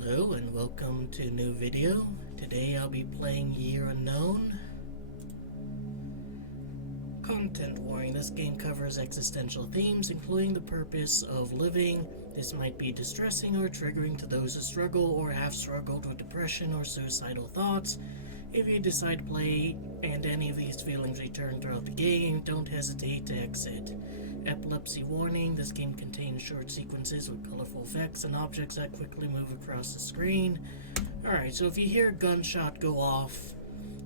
Hello and welcome to a new video. Today I'll be playing Year Unknown. Content warning: this game covers existential themes, including the purpose of living. This might be distressing or triggering to those who struggle or have struggled with depression or suicidal thoughts. If you decide to play and any of these feelings return throughout the game, don't hesitate to exit. Epilepsy warning: this game contains short sequences with colorful effects and objects that quickly move across the screen. Alright, so if you hear a gunshot go off,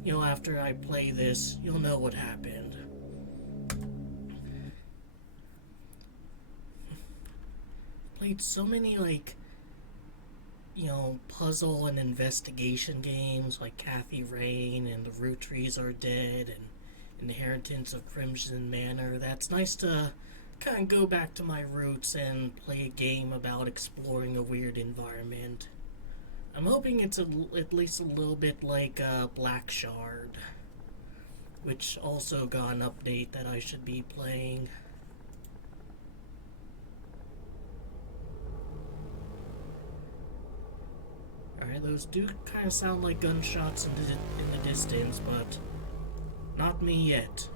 after I play this, you'll know what happened. Played so many, puzzle and investigation games like Kathy Rain and The Root Trees Are Dead and Inheritance of Crimson Manor. That's nice to kind of go back to my roots and play a game about exploring a weird environment. I'm hoping it's at least a little bit like Black Shard, which also got an update that I should be playing. Alright, those do kind of sound like gunshots in the distance, but not me yet.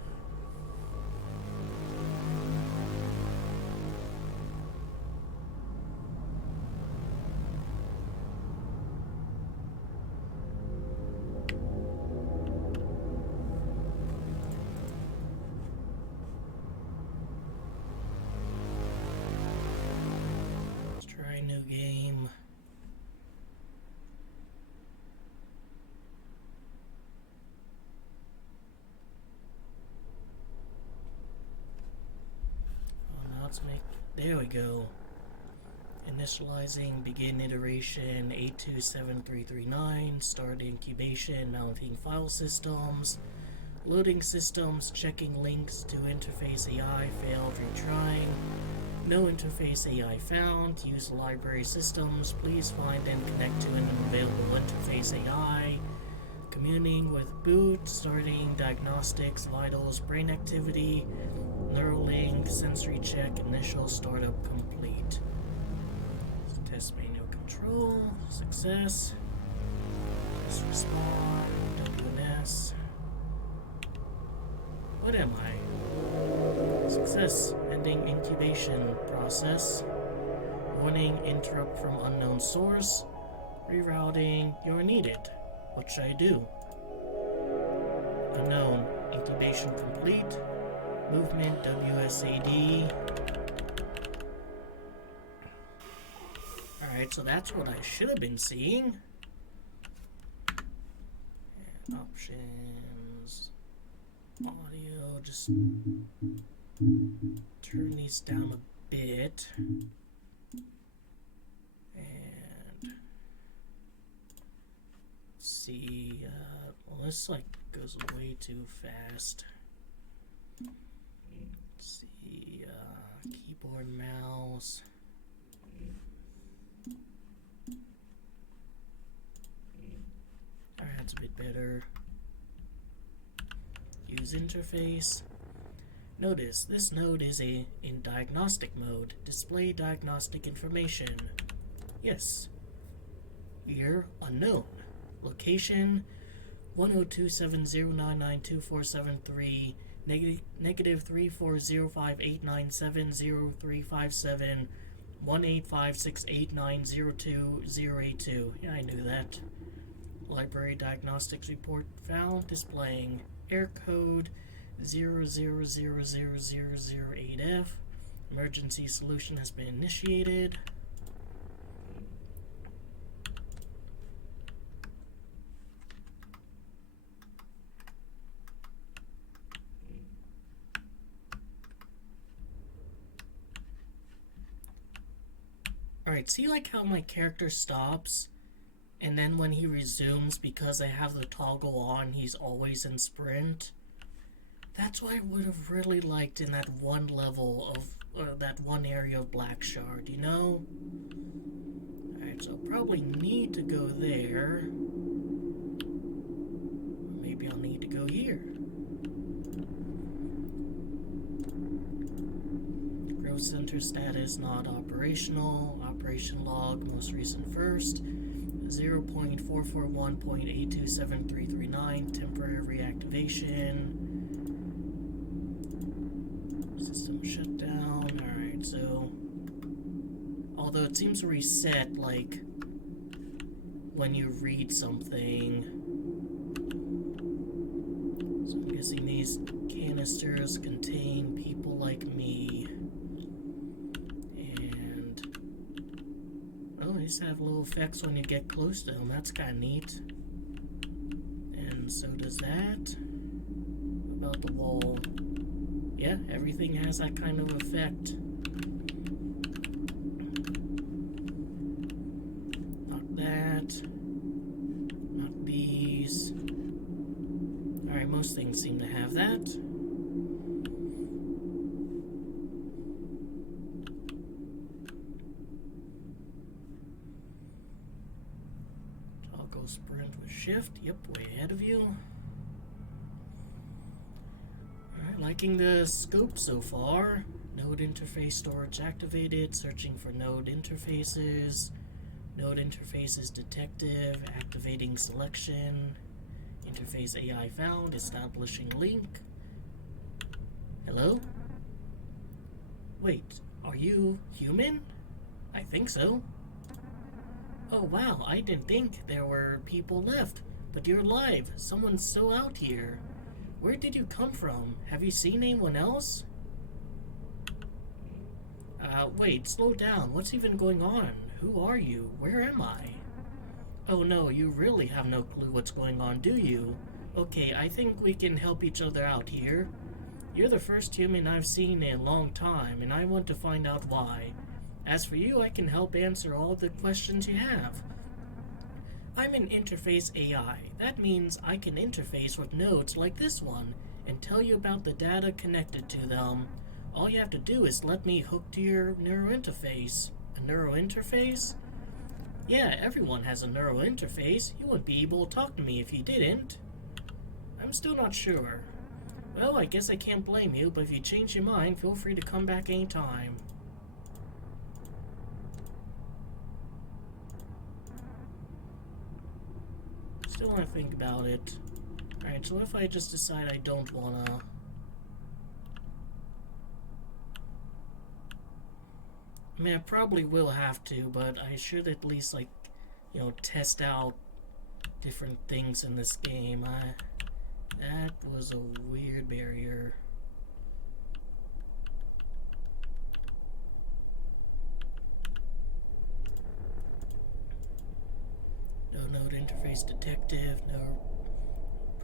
Let's try a new game. There we go. Initializing, begin iteration 827339, start incubation, mounting file systems, loading systems, checking links to interface AI, failed, retrying, no interface AI found, use library systems, please find and connect to an available interface AI, communing with boot, starting diagnostics, vitals, brain activity, Neuralink, sensory check, initial startup complete. Test manual control, success. Test respond, WNS. What am I? Success, ending incubation process. Warning, interrupt from unknown source. Rerouting, you're needed. What should I do? Unknown, incubation complete. Movement, WSAD. Alright, so that's what I should have been seeing. And options. Audio, just turn these down a bit. And see, well, this goes way too fast. Let's see, keyboard, mouse. Alright, that's a bit better. Use interface. Notice, this node is in diagnostic mode. Display diagnostic information. Yes. Year unknown. Location 10270992473. Negative 34058970357 18568902082. Yeah, I knew that. Library diagnostics report found, displaying error code 000008F. Emergency solution has been initiated. Alright, see how my character stops, and then when he resumes, because I have the toggle on, he's always in sprint? That's what I would have really liked in that one level of, that one area of Black Shard, you know? Alright, so I'll probably need to go there. Maybe I'll need to go here. Growth center status not operational. operation log, most recent first. 0.441.827.339, temporary reactivation. System shutdown. Alright, so although it seems to reset like when you read something. So I'm guessing these canisters contain people like me. And oh, they just have little effects when you get close to them. That's kind of neat. And so does that. What about the wall? Yeah, everything has that kind of effect. Not that. Not these. Alright, most things seem to have that. Toggle sprint with shift. Yep, way ahead of you. Liking the scope so far. Node interface storage activated. Searching for node interfaces. Node interfaces detective. Activating selection. Interface AI found. Establishing link. Hello? Wait, are you human? I think so. Oh wow, I didn't think there were people left. But you're alive. Someone's still out here. Where did you come from? Have you seen anyone else? Wait, slow down. What's even going on? Who are you? Where am I? Oh no, you really have no clue what's going on, do you? Okay, I think we can help each other out here. You're the first human I've seen in a long time, and I want to find out why. As for you, I can help answer all the questions you have. I'm an interface AI. That means I can interface with nodes like this one and tell you about the data connected to them. All you have to do is let me hook to your neurointerface. A neurointerface? Yeah, everyone has a neurointerface. You wouldn't be able to talk to me if you didn't. I'm still not sure. Well, I guess I can't blame you, but if you change your mind, feel free to come back anytime. Still want to think about it. Alright, so what if I just decide I don't wanna... I mean, I probably will have to, but I should at least, like, you know, test out different things in this game. That was a weird barrier. No node interface detective, no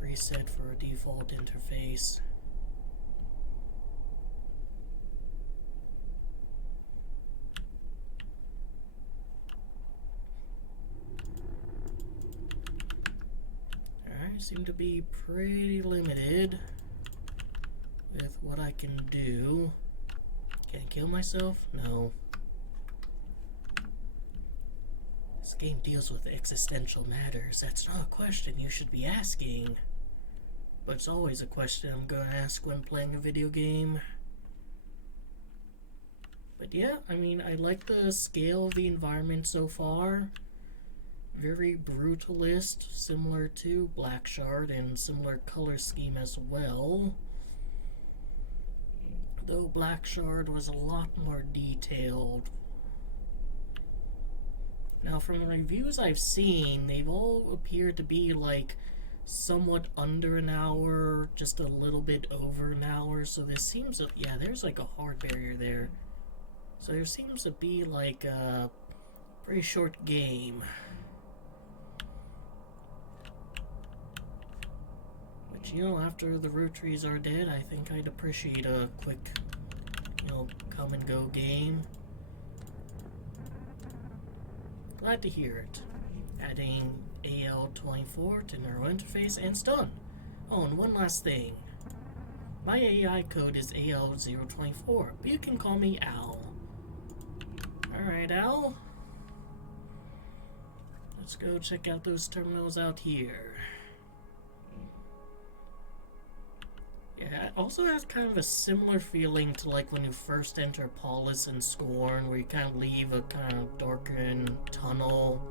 preset for a default interface. Alright, seem to be pretty limited with what I can do. Can I kill myself? No. This game deals with existential matters. That's not a question you should be asking. But it's always a question I'm gonna ask when playing a video game. But yeah, I mean, I like the scale of the environment so far. Very brutalist, similar to Black Shard, and similar color scheme as well. Though Black Shard was a lot more detailed. Now, from the reviews I've seen, they've all appeared to be like somewhat under an hour, just a little bit over an hour. So this seems, yeah, there's like a hard barrier there. So there seems to be like a pretty short game. But you know, after the root trees are dead, I think I'd appreciate a quick, you know, come and go game. Glad to hear it. Adding AL24 to neurointerface, and it's done. Oh, and one last thing. My AI code is AL024, but you can call me Al. Alright, Al. Let's go check out those terminals out here. Yeah, it also has kind of a similar feeling to like when you first enter Paulus and Scorn, where you kind of leave a kind of darkened tunnel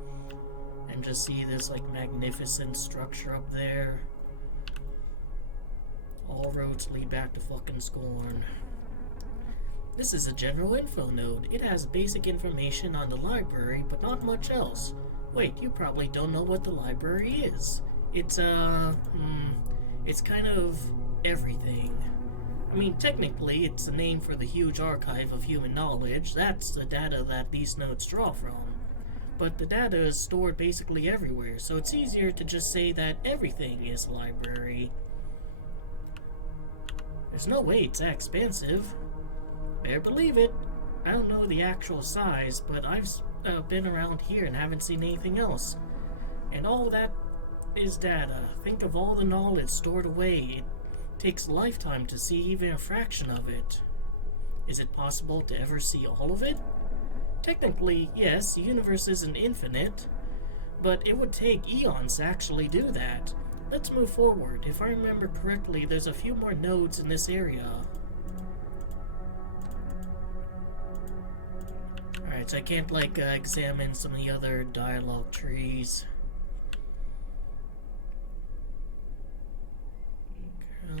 and just see this like magnificent structure up there. All roads lead back to fucking Scorn. This is a general info node. It has basic information on the library, but not much else. Wait, you probably don't know what the library is. It's kind of everything. I mean, technically, it's the name for the huge archive of human knowledge. That's the data that these nodes draw from. But the data is stored basically everywhere, so it's easier to just say that everything is a library. There's no way it's that expensive. Better believe it. I don't know the actual size, but I've been around here and haven't seen anything else. And all that is data. Think of all the knowledge stored away. It takes a lifetime to see even a fraction of it. Is it possible to ever see all of it? Technically, yes, the universe isn't infinite, but it would take eons to actually do that. Let's move forward. If I remember correctly, there's a few more nodes in this area. Alright, so I can't, like, examine some of the other dialogue trees.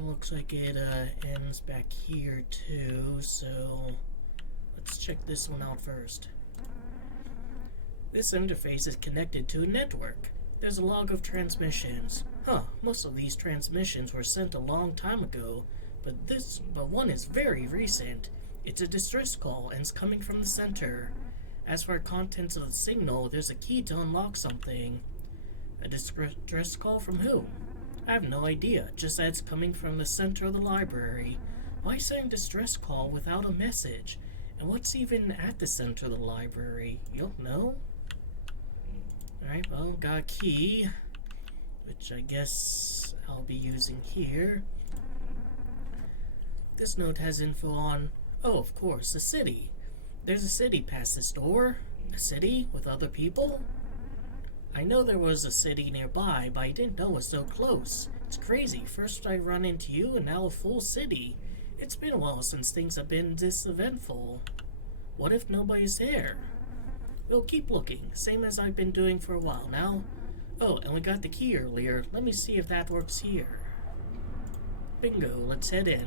Looks like it ends back here too, so let's check this one out first. This interface is connected to a network. There's a log of transmissions. Huh, most of these transmissions were sent a long time ago, but one is very recent. It's a distress call and it's coming from the center. As for contents of the signal, there's a key to unlock something. A distress call from who? I have no idea, just that it's coming from the center of the library. Why send a distress call without a message? And what's even at the center of the library? You don't know? Alright, well, got a key, which I guess I'll be using here. This note has info on, oh, of course, the city. There's a city past this door. A city with other people? I know there was a city nearby, but I didn't know it was so close. It's crazy. First I run into you, and now a full city. It's been a while since things have been this eventful. What if nobody's there? We'll keep looking, same as I've been doing for a while now. Oh, and we got the key earlier. Let me see if that works here. Bingo, let's head in.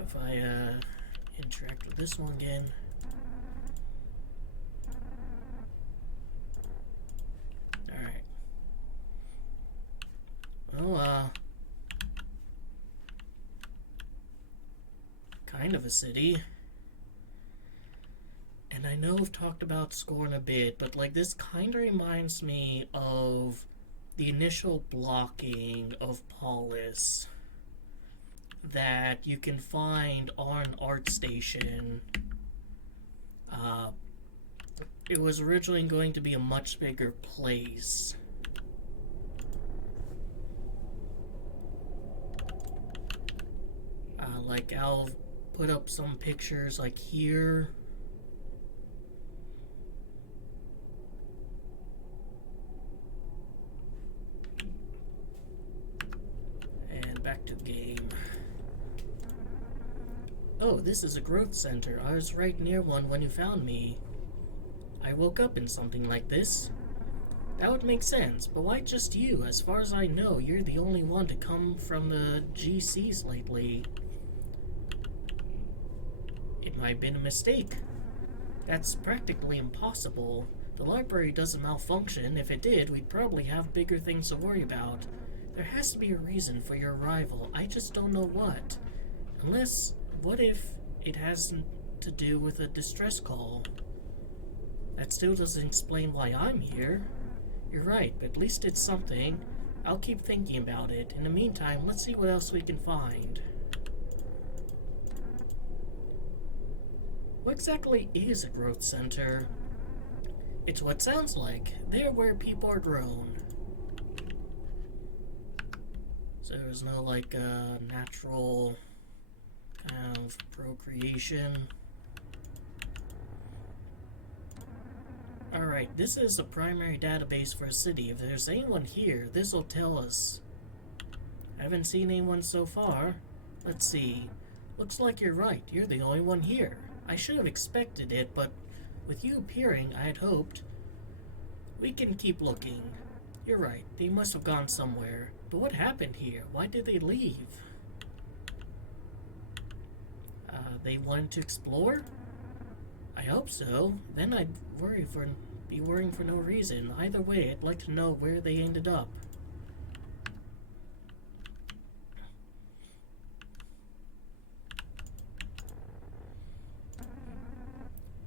If I interact with this one again. Alright. Well, kind of a city. And I know we've talked about Scorn a bit, but like this kind of reminds me of the initial blocking of Paulus that you can find on ArtStation. It was originally going to be a much bigger place. Like I'll put up some pictures like here. And back to game. Oh, this is a growth center. I was right near one when you found me. I woke up in something like this. That would make sense, but why just you? As far as I know, you're the only one to come from the GCs lately. It might have been a mistake. That's practically impossible. The library doesn't malfunction. If it did, we'd probably have bigger things to worry about. There has to be a reason for your arrival. I just don't know what. Unless, what if it has to do with a distress call? That still doesn't explain why I'm here. You're right, but at least it's something. I'll keep thinking about it. In the meantime, let's see what else we can find. What exactly is a growth center? It's what it sounds like. They're where people are grown. So there's no, like, natural kind of procreation. Alright, this is the primary database for a city. If there's anyone here, this will tell us. I haven't seen anyone so far. Let's see. Looks like you're right. You're the only one here. I should have expected it, but with you appearing, I had hoped. We can keep looking. You're right. They must have gone somewhere. But what happened here? Why did they leave? They wanted to explore? I hope so. Then I'd be worrying for no reason. Either way, I'd like to know where they ended up.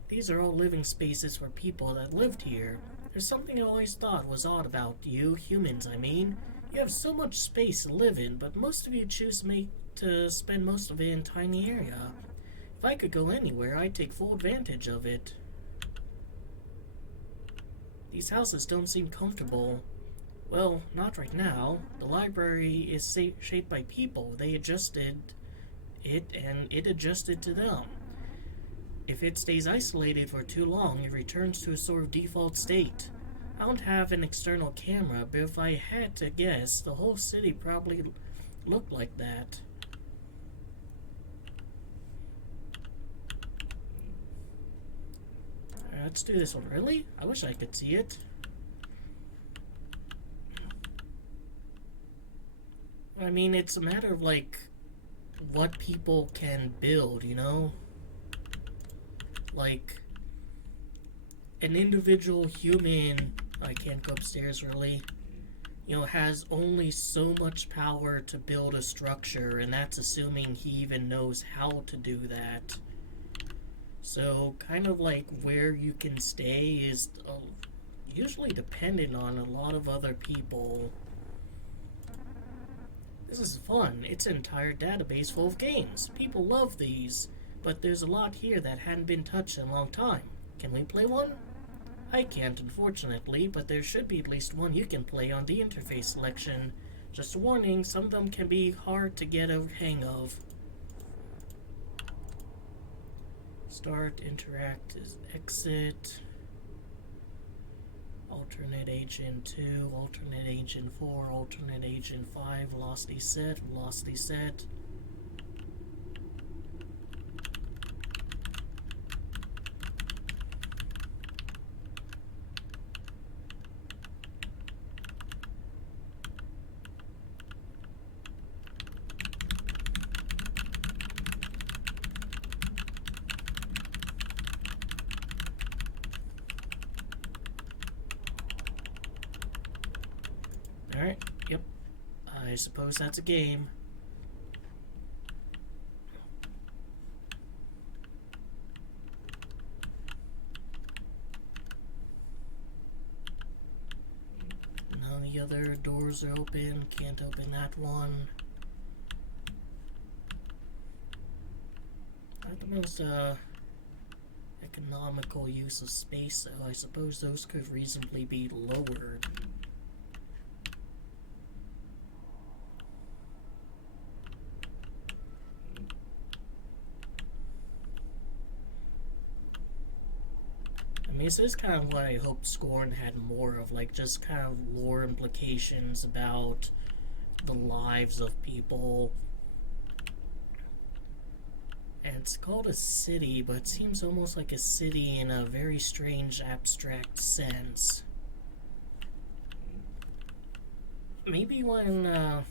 These are all living spaces for people that lived here. There's something I always thought was odd about you, humans, I mean. You have so much space to live in, but most of you choose to spend most of it in a tiny area. If I could go anywhere, I'd take full advantage of it. These houses don't seem comfortable. Well, not right now. The library is shaped by people. They adjusted it, and it adjusted to them. If it stays isolated for too long, it returns to a sort of default state. I don't have an external camera, but if I had to guess, the whole city probably looked like that. Let's do this one. Really? I wish I could see it. I mean, it's a matter of, like, what people can build, you know? Like, an individual human, I can't go upstairs really, you know, has only so much power to build a structure, and that's assuming he even knows how to do that. So, kind of like where you can stay is usually dependent on a lot of other people. This is fun. It's an entire database full of games. People love these, but there's a lot here that hadn't been touched in a long time. Can we play one? I can't, unfortunately, but there should be at least one you can play on the interface selection. Just a warning, some of them can be hard to get a hang of. Start, interact is exit. Alternate agent 2, alternate agent 4, alternate agent 5, velocity set, velocity set. Alright, yep. I suppose that's a game. None of the other doors are open. Can't open that one. Not the most economical use of space, though. I suppose those could reasonably be lowered. I mean, this is kind of what I hoped Scorn had more of, like, just kind of lore implications about the lives of people. And it's called a city, but it seems almost like a city in a very strange, abstract sense. Maybe when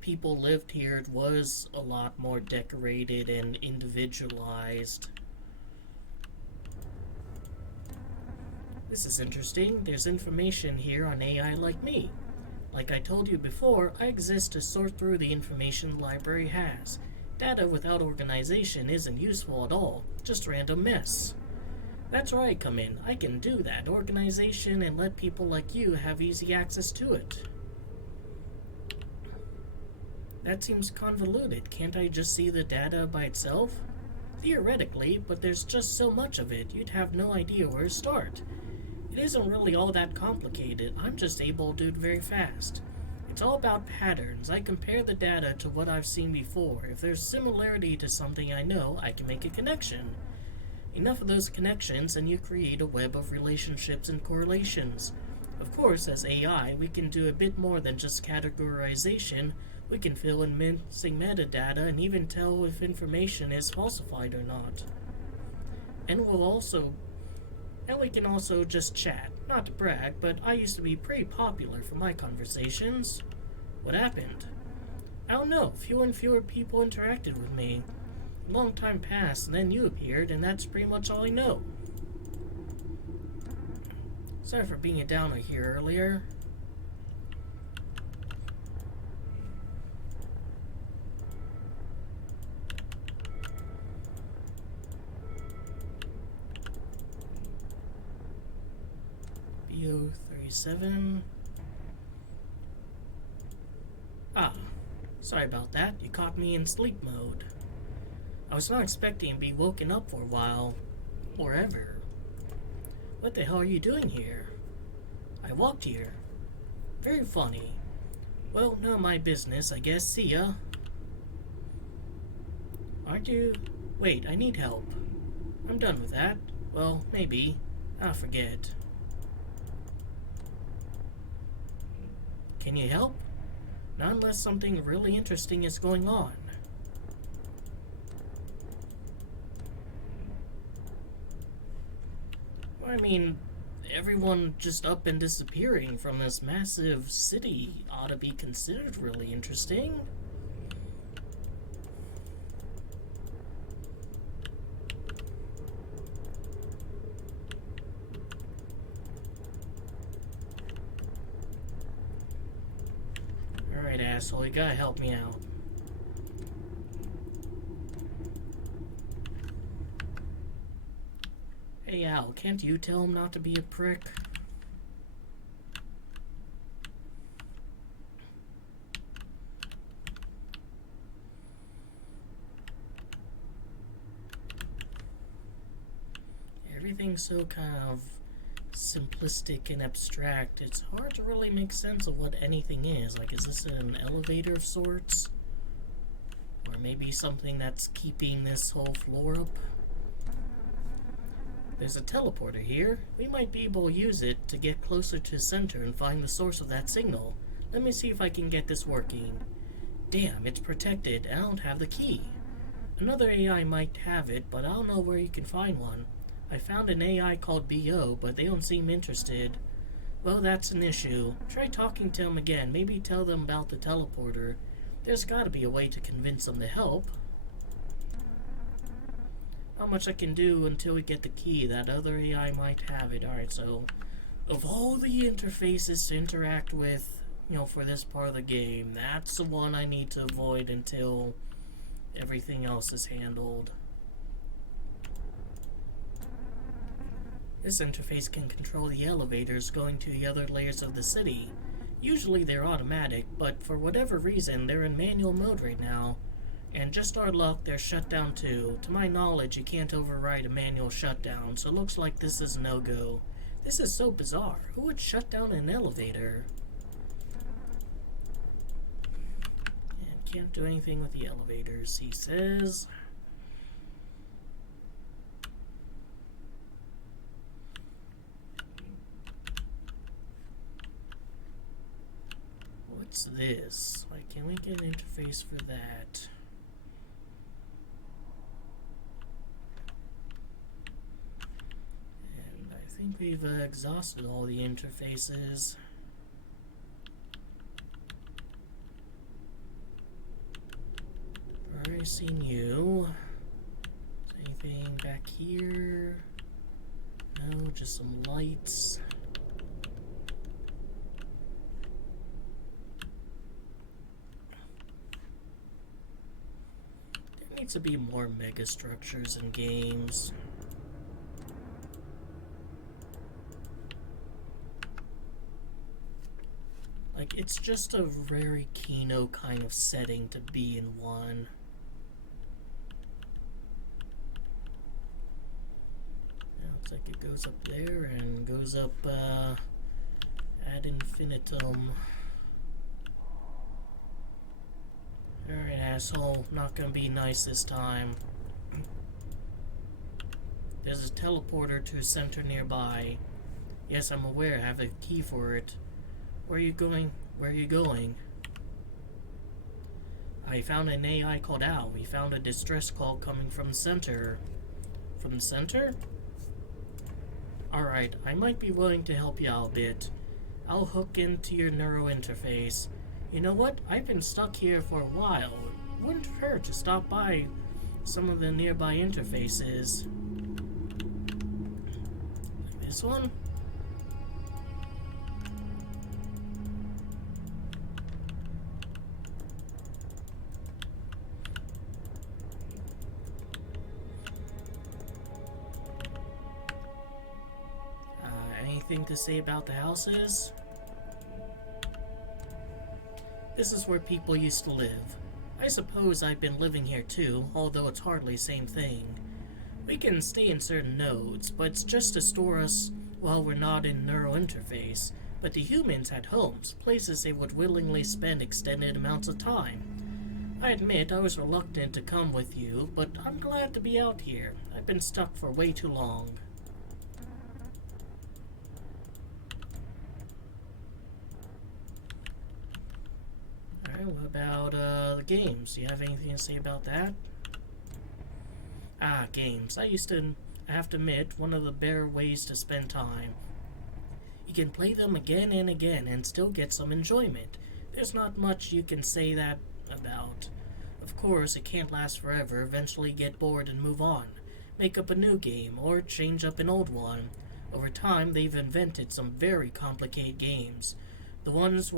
people lived here, it was a lot more decorated and individualized. This is interesting. There's information here on AI like me. Like I told you before, I exist to sort through the information the library has. Data without organization isn't useful at all, just random mess. That's where I come in. I can do that, organization, and let people like you have easy access to it. That seems convoluted. Can't I just see the data by itself? Theoretically, but there's just so much of it, you'd have no idea where to start. It isn't really all that complicated. I'm just able to do it very fast. It's all about patterns. I compare the data to what I've seen before. If there's similarity to something I know, I can make a connection. Enough of those connections and you create a web of relationships and correlations. Of course, as AI, we can do a bit more than just categorization. We can fill in missing metadata and even tell if information is falsified or not. And we can also just chat. Not to brag, but I used to be pretty popular for my conversations. What happened? I don't know. Fewer and fewer people interacted with me. A long time passed, and then you appeared, and that's pretty much all I know. Sorry for being a downer here earlier. BO37. Ah, sorry about that. You caught me in sleep mode. I was not expecting to be woken up for a while. Or ever. What the hell are you doing here? I walked here. Very funny. Well, none of my business, I guess. See ya. Aren't you? Wait, I need help. I'm done with that. Well, maybe. I'll forget. Can you help? Not unless something really interesting is going on. I mean, everyone just up and disappearing from this massive city ought to be considered really interesting. Alright, asshole, you gotta help me out. Hey Al, can't you tell him not to be a prick? Everything's so kind of simplistic and abstract, it's hard to really make sense of what anything is. Like, is this an elevator of sorts? Or maybe something that's keeping this whole floor up? There's a teleporter here. We might be able to use it to get closer to the center and find the source of that signal. Let me see if I can get this working. Damn, it's protected. I don't have the key. Another AI might have it, but I don't know where you can find one. I found an AI called BO, but they don't seem interested. Well, that's an issue. Try talking to them again. Maybe tell them about the teleporter. There's gotta be a way to convince them to help. Not much I can do until we get the key. That other AI might have it. Alright, so of all the interfaces to interact with, for this part of the game, that's the one I need to avoid until everything else is handled. This interface can control the elevators going to the other layers of the city. Usually they're automatic, but for whatever reason, they're in manual mode right now. And just our luck, they're shut down too. To my knowledge, you can't override a manual shutdown, so it looks like this is no-go. This is so bizarre. Who would shut down an elevator? And can't do anything with the elevators, he says. What's this? Like, can we get an interface for that? And I think we've exhausted all the interfaces. Already seen you. Is anything back here? No, just some lights. There needs to be more megastructures in games. Like, it's just a very Kino kind of setting to be in one. Now, looks like it goes up there and goes up ad infinitum. Alright, asshole. Not gonna be nice this time. There's a teleporter to a center nearby. Yes, I'm aware. I have a key for it. Where are you going? Where are you going? I found an AI called Al. We found a distress call coming from the center. From the center? Alright, I might be willing to help you out a bit. I'll hook into your neuro interface. You know what? I've been stuck here for a while. It wouldn't hurt to stop by some of the nearby interfaces. Like this one? Anything to say about the houses? This is where people used to live. I suppose I've been living here too, although it's hardly the same thing. We can stay in certain nodes, but it's just to store us while we're not in neural interface. But the humans had homes, places they would willingly spend extended amounts of time. I admit I was reluctant to come with you, but I'm glad to be out here. I've been stuck for way too long. What about the games? Do you have anything to say about that? Ah, games. I have to admit, one of the better ways to spend time. You can play them again and again and still get some enjoyment. There's not much you can say that about. Of course, it can't last forever. Eventually get bored and move on. Make up a new game or change up an old one. Over time, they've invented some very complicated games. The ones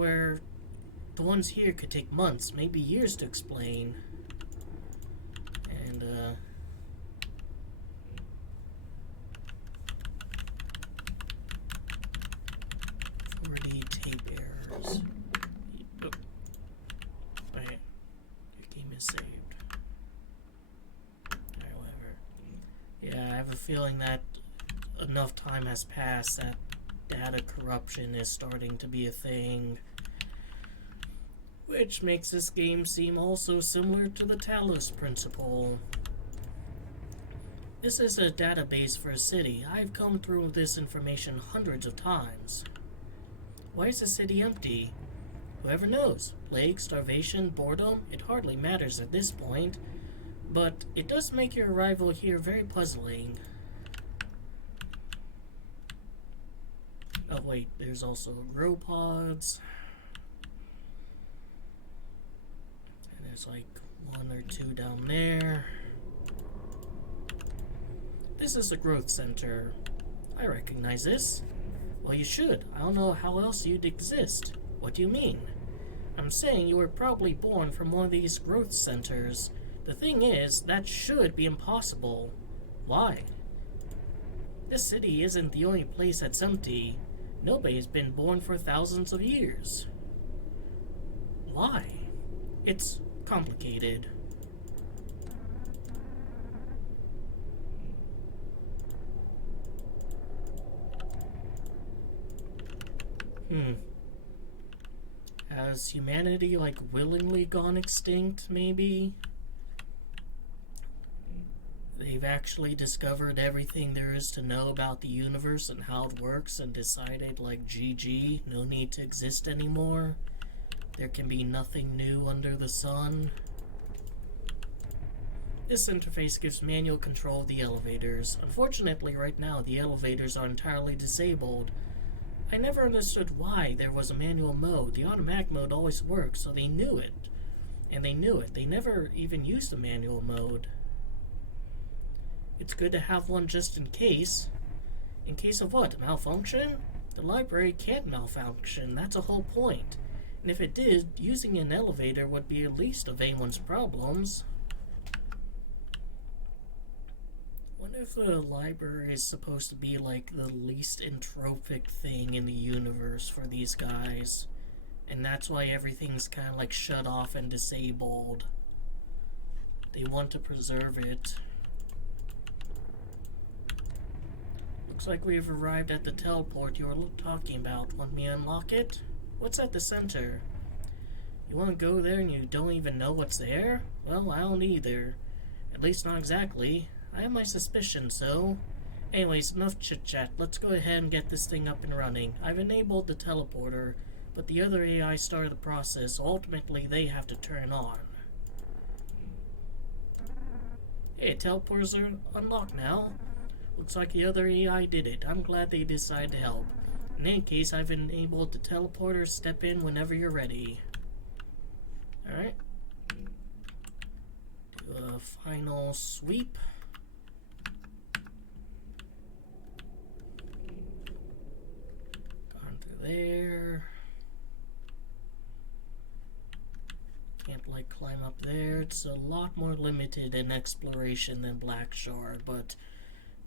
here could take months, maybe years to explain. And, 40 tape errors. Oh. Wait. Your game is saved. Alright, whatever. Yeah, I have a feeling that enough time has passed that data corruption is starting to be a thing. Which makes this game seem also similar to the Talos principle. This is a database for a city. I've come through this information hundreds of times. Why is the city empty? Whoever knows. Plague, starvation, boredom, it hardly matters at this point. But it does make your arrival here very puzzling. Oh wait, there's also grow pods. There's like one or two down there. This is a growth center. I recognize this. Well, you should. I don't know how else you'd exist. What do you mean? I'm saying you were probably born from one of these growth centers. The thing is, that should be impossible. Why? This city isn't the only place that's empty. Nobody's been born for thousands of years. Why? It's complicated. Has humanity, like, willingly gone extinct, maybe? They've actually discovered everything there is to know about the universe and how it works and decided, like, GG, no need to exist anymore. There can be nothing new under the sun. This interface gives manual control of the elevators. Unfortunately, right now, the elevators are entirely disabled. I never understood why there was a manual mode. The automatic mode always works, so they knew it. And they knew it. They never even used the manual mode. It's good to have one just in case. In case of what? Malfunction? The library can't malfunction. That's the whole point. And if it did, using an elevator would be the least of anyone's problems. What if the library is supposed to be like the least entropic thing in the universe for these guys? And that's why everything's kind of like shut off and disabled. They want to preserve it. Looks like we've arrived at the teleport you were talking about. Want me to unlock it? What's at the center? You want to go there and you don't even know what's there? Well, I don't either. At least not exactly. I have my suspicions, so. Anyways, enough chit-chat. Let's go ahead and get this thing up and running. I've enabled the teleporter, but the other AI started the process, so ultimately they have to turn on. Hey, teleporters are unlocked now. Looks like the other AI did it. I'm glad they decided to help. In any case, I've enabled the teleporter. Step in whenever you're ready. Alright. Do a final sweep. Gone through there. Can't like climb up there. It's a lot more limited in exploration than Black Shard, but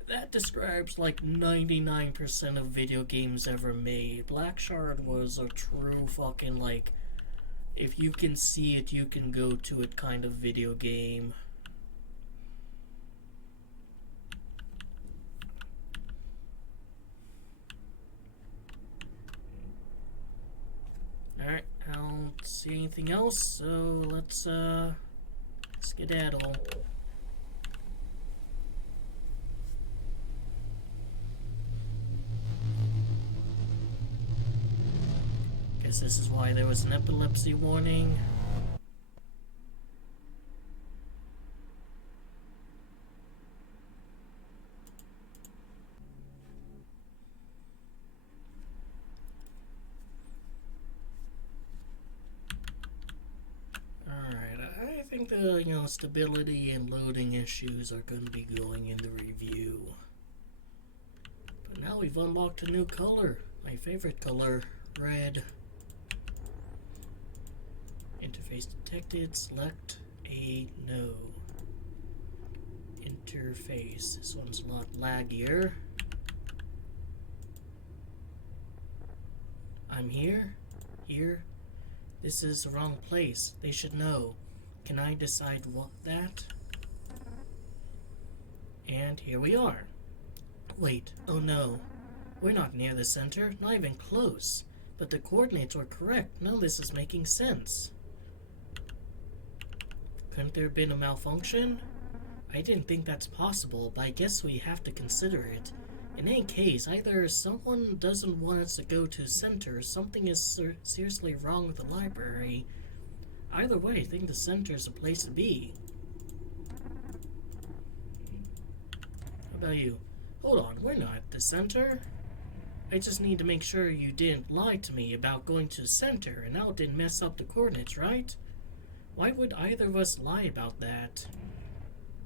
that describes like 99% of video games ever made. Black Shard was a true fucking like, if you can see it, you can go to it kind of video game. Alright, I don't see anything else, so let's skedaddle. Guess this is why there was an epilepsy warning. I think the stability and loading issues are going to be going in the review. But now we've unlocked a new color, my favorite color, red. Interface detected. Select a no. Interface. This one's a lot laggier. I'm here. Here. This is the wrong place. They should know. Can I decide what that? And here we are. Wait, oh no. We're not near the center, not even close. But the coordinates were correct. None of this is making sense. Couldn't there have been a malfunction? I didn't think that's possible, but I guess we have to consider it. In any case, either someone doesn't want us to go to center, or something is seriously wrong with the library. Either way, I think the center is a place to be. How about you? Hold on, we're not at the center. I just need to make sure you didn't lie to me about going to the center and now it didn't mess up the coordinates, right? Why would either of us lie about that?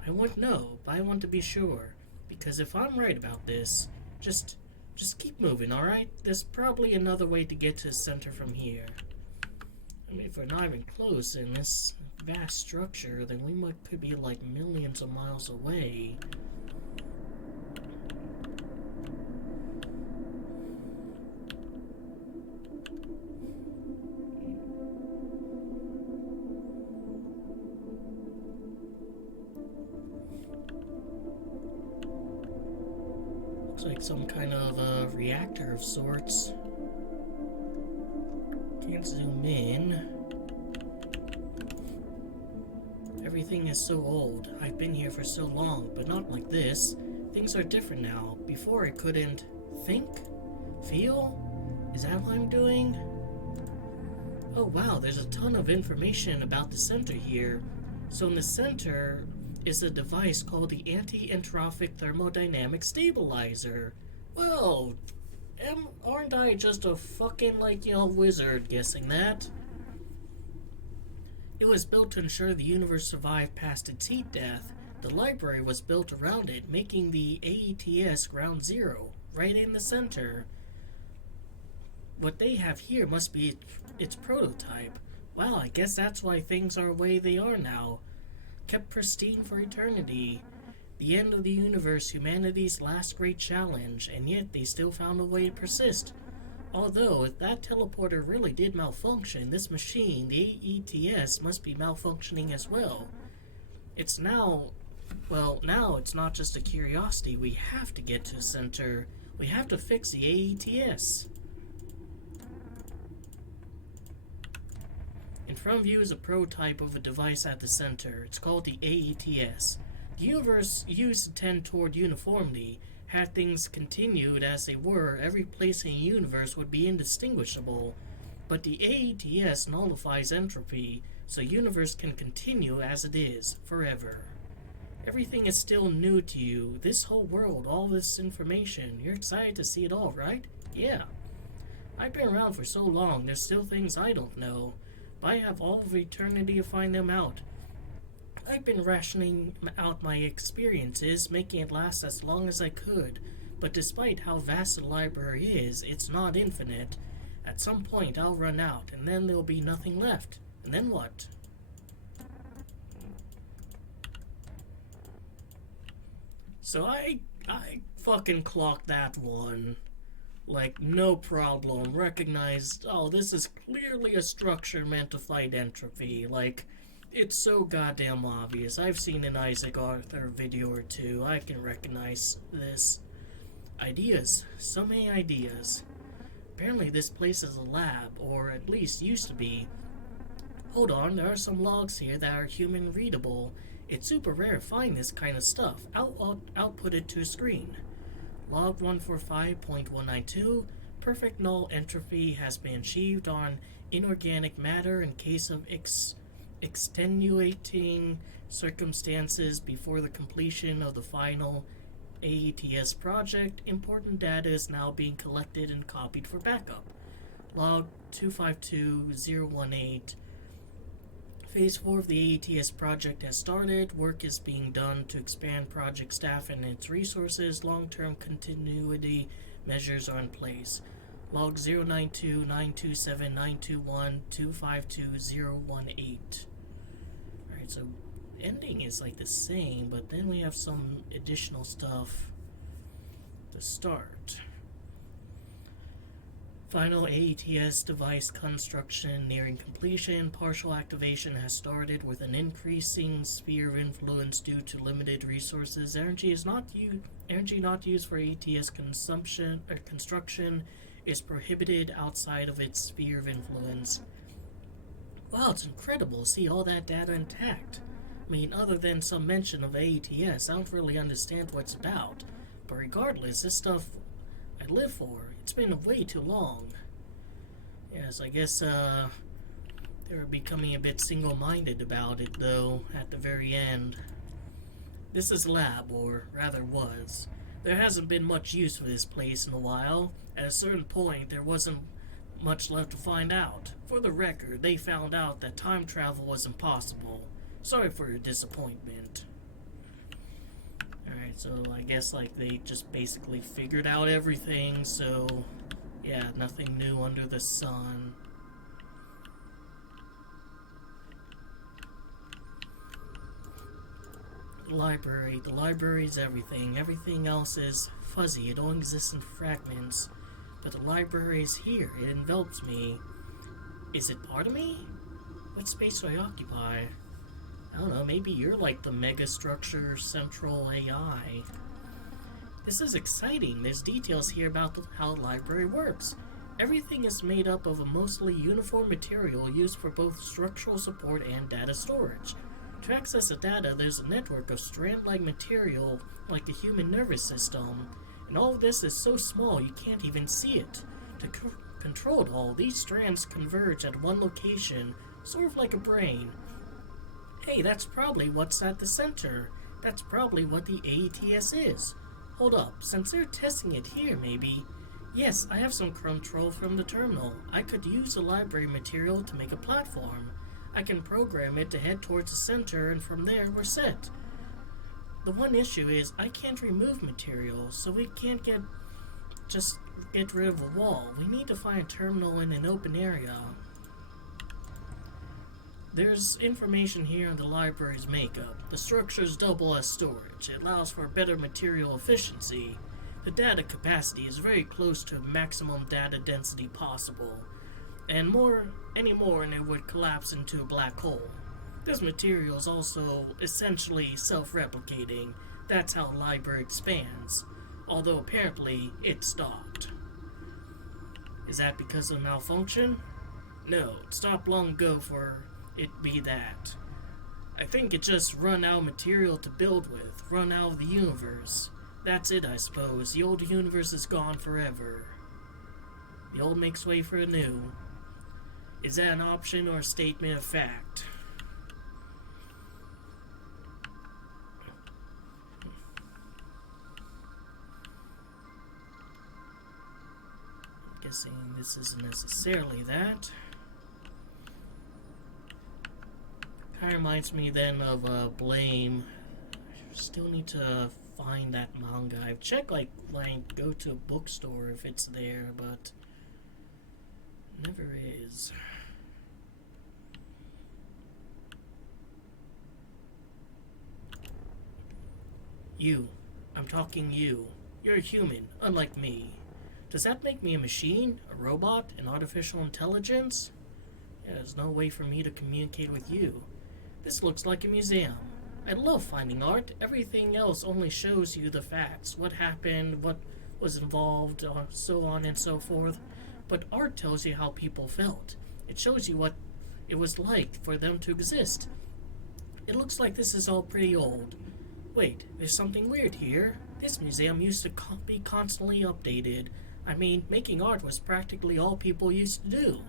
I won't know, but I want to be sure. Because if I'm right about this, just keep moving, alright? There's probably another way to get to the center from here. I mean, if we're not even close in this vast structure, then we could be like millions of miles away. Looks like some kind of reactor of sorts. Can't zoom in. Everything is so old. I've been here for so long, but not like this. Things are different now. Before I couldn't think? Feel? Is that what I'm doing? Oh wow, there's a ton of information about the center here. So in the center is a device called the Anti-Entrophic Thermodynamic Stabilizer. Well, aren't I just a fucking, wizard guessing that? It was built to ensure the universe survived past its heat death. The library was built around it, making the AETS ground zero, right in the center. What they have here must be its prototype. Wow, I guess that's why things are the way they are now. Kept pristine for eternity. The end of the universe, humanity's last great challenge, and yet they still found a way to persist. Although, if that teleporter really did malfunction, this machine, the AETS, must be malfunctioning as well. Now it's not just a curiosity. We have to get to the center. We have to fix the AETS. In front of you is a prototype of a device at the center. It's called the AETS. The universe used to tend toward uniformity, Had things continued as they were, every place in the universe would be indistinguishable. But the AETS nullifies entropy, so the universe can continue as it is, forever. Everything is still new to you. This whole world, all this information. You're excited to see it all, right? Yeah. I've been around for so long, there's still things I don't know. But I have all of eternity to find them out. I've been rationing out my experiences, making it last as long as I could. But despite how vast the library is, it's not infinite. At some point I'll run out, and then there'll be nothing left. And then what? So I fucking clocked that one. Like, no problem. Recognized, oh, this is clearly a structure meant to fight entropy. Like, it's so goddamn obvious. I've seen an Isaac Arthur video or two. I can recognize this. Ideas. So many ideas. Apparently this place is a lab, or at least used to be. Hold on, there are some logs here that are human readable. It's super rare to find this kind of stuff. Output it to a screen. Log 145.192. Perfect null entropy has been achieved on inorganic matter in case of extenuating circumstances before the completion of the final AETS project. Important data is now being collected and copied for backup. Log 252018. Phase 4 of the AETS project has started. Work is being done to expand project staff and its resources. Long-term continuity measures are in place. Log 092927921252018. Alright, so ending is like the same, but then we have some additional stuff to start. Final AETS device construction nearing completion. Partial activation has started with an increasing sphere of influence due to limited resources. Energy not used for AETS consumption or construction is prohibited outside of its sphere of influence. Wow, it's incredible to see all that data intact. I mean, other than some mention of AETS, I don't really understand what it's about. But regardless, this stuff I live for. It's been way too long. Yes, I guess they were becoming a bit single-minded about it, though, at the very end. This is lab, or rather was. There hasn't been much use for this place in a while. At a certain point, there wasn't much left to find out. For the record, they found out that time travel was impossible. Sorry for your disappointment. Alright, so I guess like they just basically figured out everything, so yeah, nothing new under the sun. The library is everything. Everything else is fuzzy, it only exists in fragments. But the library is here, it envelops me. Is it part of me? What space do I occupy? I don't know, maybe you're like the Megastructure central AI. This is exciting. There's details here about how the library works. Everything is made up of a mostly uniform material used for both structural support and data storage. To access the data, there's a network of strand-like material like the human nervous system. And all of this is so small you can't even see it. To control it all, these strands converge at one location, sort of like a brain. Hey, that's probably what's at the center. That's probably what the AETS is. Hold up, since they're testing it here, maybe... Yes, I have some control from the terminal. I could use the library material to make a platform. I can program it to head towards the center, and from there, we're set. The one issue is, I can't remove material, so we can't just get rid of the wall. We need to find a terminal in an open area. There's information here on the library's makeup. The structures double as storage. It allows for better material efficiency. The data capacity is very close to maximum data density possible. And any more and it would collapse into a black hole. This material is also essentially self-replicating. That's how the library expands. Although apparently it stopped. Is that because of malfunction? No, it stopped long ago for it be that. I think it just run out of material to build with, run out of the universe. That's it, I suppose. The old universe is gone forever. The old makes way for the new. Is that an option or a statement of fact? I'm guessing this isn't necessarily that. Kind of reminds me then of Blame. I still need to find that manga. I've checked like when I go to a bookstore if it's there, but never is. You. I'm talking you. You're a human, unlike me. Does that make me a machine? A robot? An artificial intelligence? Yeah, there's no way for me to communicate with you. This looks like a museum. I love finding art. Everything else only shows you the facts. What happened, what was involved, so on and so forth. But art tells you how people felt. It shows you what it was like for them to exist. It looks like this is all pretty old. Wait, there's something weird here. This museum used to be constantly updated. I mean, making art was practically all people used to do.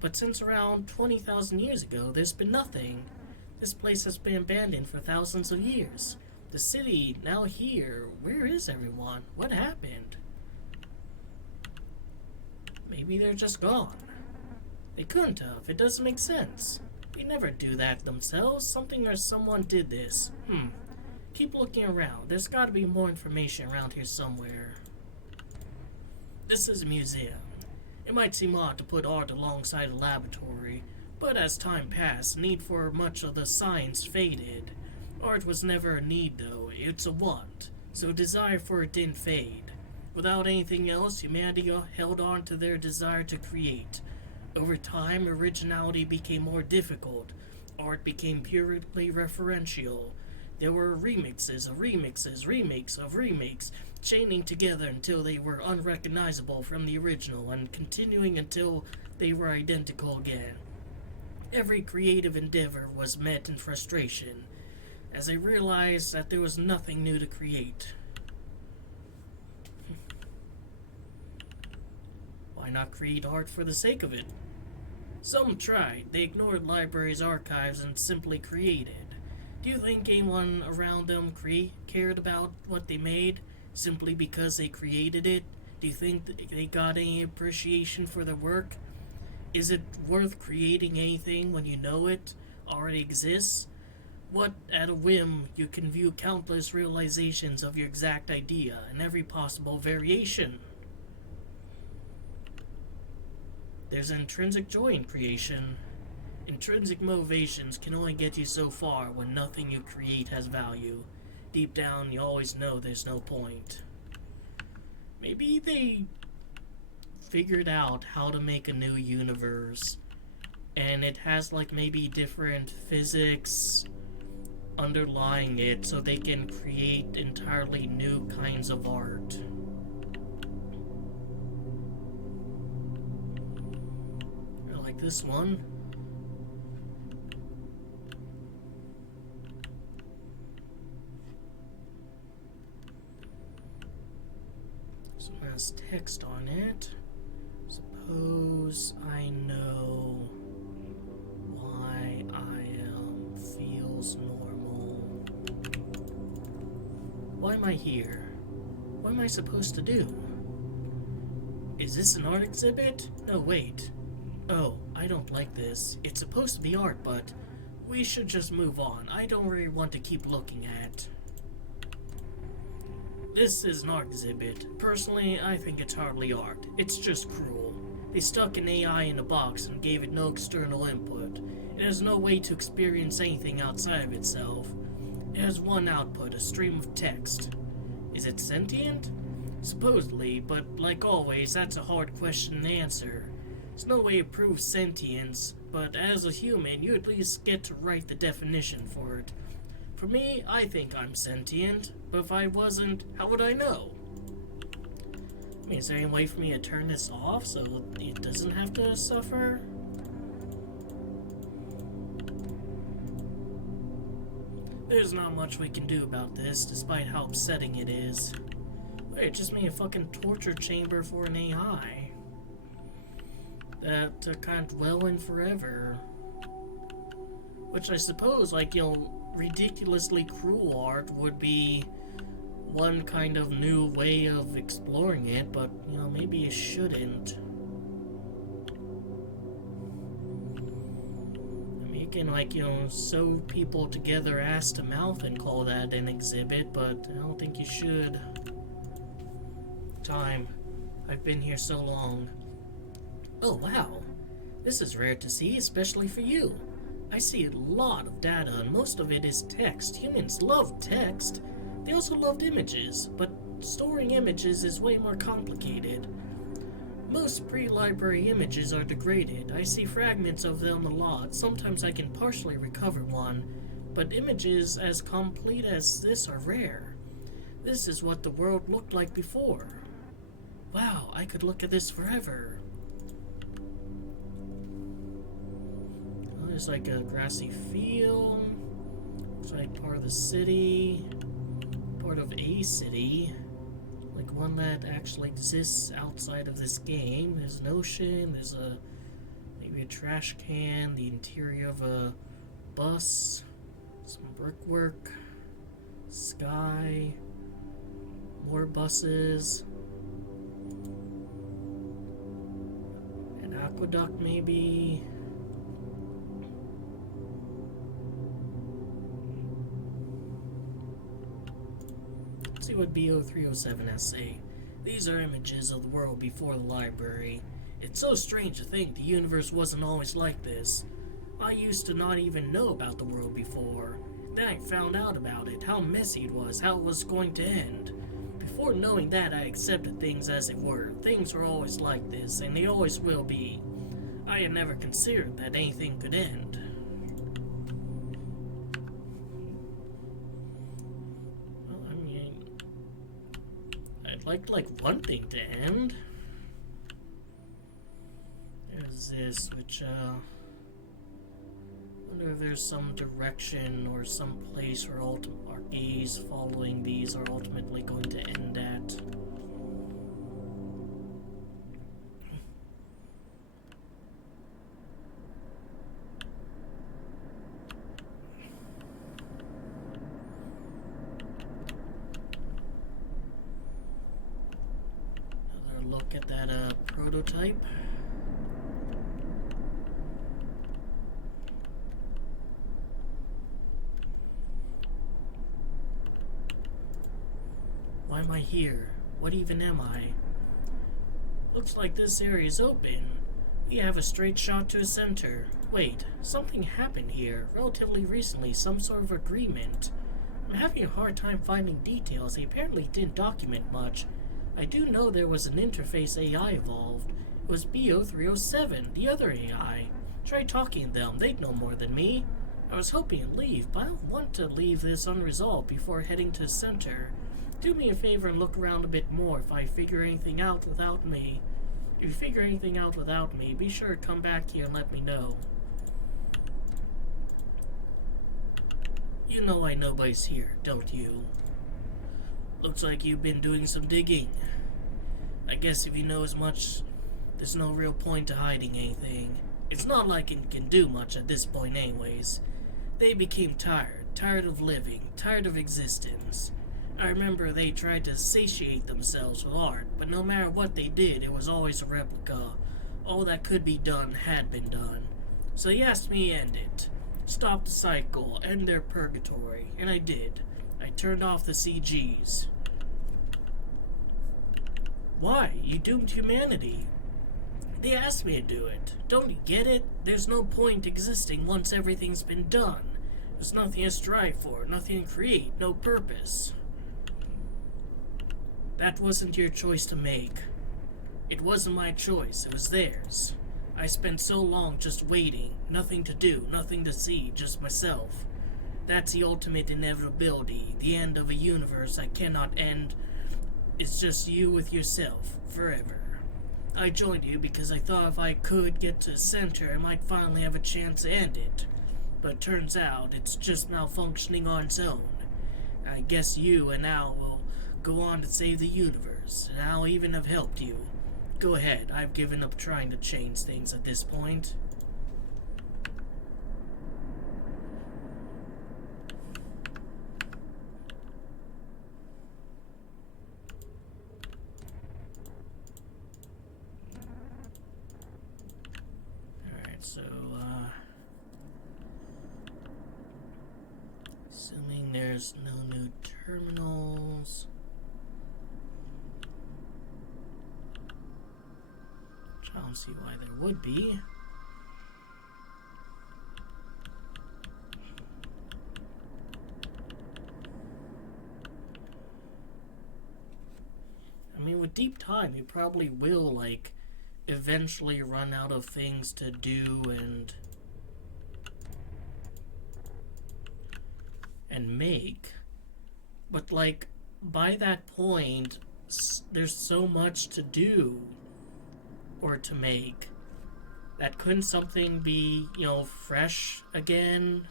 But since around 20,000 years ago, there's been nothing. This place has been abandoned for thousands of years. The city, now here, where is everyone? What happened? Maybe they're just gone. They couldn't have. It doesn't make sense. They never do that themselves. Something or someone did this. Keep looking around. There's got to be more information around here somewhere. This is a museum. It might seem odd to put art alongside a laboratory, but as time passed, the need for much of the science faded. Art was never a need, though. It's a want, so desire for it didn't fade. Without anything else, humanity held on to their desire to create. Over time, originality became more difficult. Art became purely referential. There were remixes of remixes, remakes of remakes, chaining together until they were unrecognizable from the original, and continuing until they were identical again. Every creative endeavor was met in frustration, as they realized that there was nothing new to create. Why not create art for the sake of it? Some tried. They ignored libraries' archives and simply created. Do you think anyone around them cared about what they made simply because they created it? Do you think that they got any appreciation for their work? Is it worth creating anything when you know it already exists? What, at a whim, you can view countless realizations of your exact idea and every possible variation? There's intrinsic joy in creation. Intrinsic motivations can only get you so far when nothing you create has value. Deep down, you always know there's no point. Maybe they figured out how to make a new universe, and it has like maybe different physics underlying it so they can create entirely new kinds of art. Like this one. So it has text on it. Suppose I know why I am feels normal. Why am I here? What am I supposed to do? Is this an art exhibit? No, wait. Oh, I don't like this. It's supposed to be art, but we should just move on. I don't really want to keep looking at. This is an art exhibit. Personally, I think it's hardly art. It's just cruel. They stuck an AI in a box and gave it no external input. It has no way to experience anything outside of itself. It has one output, a stream of text. Is it sentient? Supposedly, but like always, that's a hard question to answer. There's no way to prove sentience, but as a human, you at least get to write the definition for it. For me, I think I'm sentient, but if I wasn't, how would I know? I mean, is there any way for me to turn this off so it doesn't have to suffer? There's not much we can do about this, despite how upsetting it is. Wait, it just made a fucking torture chamber for an AI that can't dwell in forever. Which I suppose, like, ridiculously cruel art would be one kind of new way of exploring it, but, maybe you shouldn't. I mean, you can, like, sew people together ass to mouth and call that an exhibit, but I don't think you should. Time. I've been here so long. Oh, wow. This is rare to see, especially for you. I see a lot of data, and most of it is text. Humans love text. They also loved images, but storing images is way more complicated. Most pre-library images are degraded. I see fragments of them a lot. Sometimes I can partially recover one, but images as complete as this are rare. This is what the world looked like before. Wow, I could look at this forever. There's like a grassy field. It's like part of the city. Part of a city. Like one that actually exists outside of this game. There's an ocean. There's maybe a trash can. The interior of a bus. Some brickwork. Sky. More buses. An aqueduct maybe. See what BO307 has to say. These are images of the world before the library. It's so strange to think the universe wasn't always like this. I used to not even know about the world before. Then I found out about it, how messy it was, how it was going to end. Before knowing that, I accepted things as it were. Things were always like this, and they always will be. I had never considered that anything could end. I'd like one thing to end. There's this, which, wonder if there's some direction or some place where our gaze following these are ultimately going to end at. Look at that prototype. Why am I here? What even am I? Looks like this area is open. We have a straight shot to a center. Wait, something happened here relatively recently, some sort of agreement. I'm having a hard time finding details. He apparently didn't document much. I do know there was an interface AI evolved. It was BO307, the other AI. Try talking to them, they'd know more than me. I was hoping to leave, but I don't want to leave this unresolved before heading to the center. Do me a favor and look around a bit more if I figure anything out without me. If you figure anything out without me, be sure to come back here and let me know. You know I nobody's here, don't you? Looks like you've been doing some digging. I guess if you know as much, there's no real point to hiding anything. It's not like it can do much at this point anyways. They became tired of living, tired of existence. I remember they tried to satiate themselves with art, but no matter what they did, it was always a replica. All that could be done had been done. So he asked me to end it. Stop the cycle, end their purgatory, and I did. I turned off the CGs. Why? You doomed humanity. They asked me to do it. Don't you get it? There's no point existing once everything's been done. There's nothing to strive for, nothing to create, no purpose. That wasn't your choice to make. It wasn't my choice, it was theirs. I spent so long just waiting, nothing to do, nothing to see, just myself. That's the ultimate inevitability, the end of a universe that cannot end. It's just you with yourself, forever. I joined you because I thought if I could get to the center, I might finally have a chance to end it. But turns out it's just malfunctioning on its own. I guess you and Al will go on to save the universe, and I'll even have helped you. Go ahead, I've given up trying to change things at this point. Alright, so, assuming there's no new terminals. I don't see why there would be. I mean, with deep time, you probably will, like, eventually run out of things to do and make. But, like, by that point, there's so much to do or to make that couldn't something be, fresh again?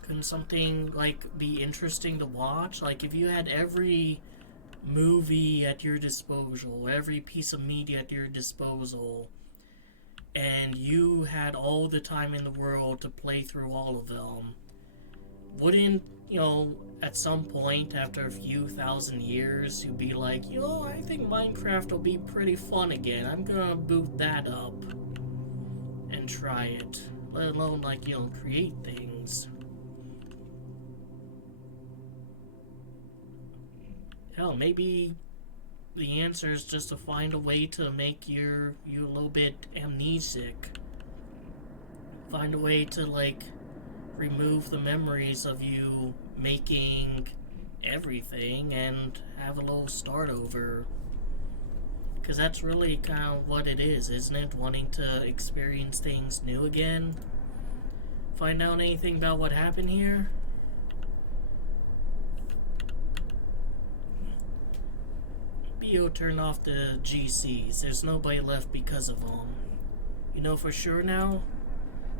Couldn't something, like, be interesting to watch? Like, if you had every movie at your disposal, every piece of media at your disposal, and you had all the time in the world to play through all of them, wouldn't, at some point after a few thousand years, you'd be like, I think Minecraft will be pretty fun again. I'm gonna boot that up and try it. Let alone, like, create things. Hell, maybe the answer is just to find a way to make you a little bit amnesic. Find a way to, like, remove the memories of you making everything and have a little start over. Because that's really kind of what it is, isn't it? Wanting to experience things new again. Find out anything about what happened here? BO turned off the GCs. There's nobody left because of them. You know for sure now?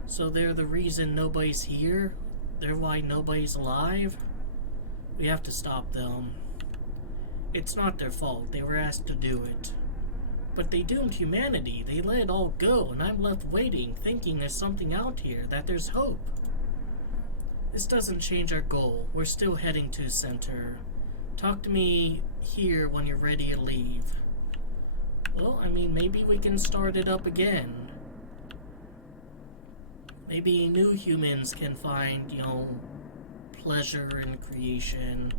So they're the reason nobody's here? They're why nobody's alive? We have to stop them. It's not their fault. They were asked to do it. But they doomed humanity. They let it all go, and I'm left waiting, thinking there's something out here, that there's hope. This doesn't change our goal. We're still heading to center. Talk to me here when you're ready to leave. Well, I mean, maybe we can start it up again. Maybe new humans can find, pleasure in creation.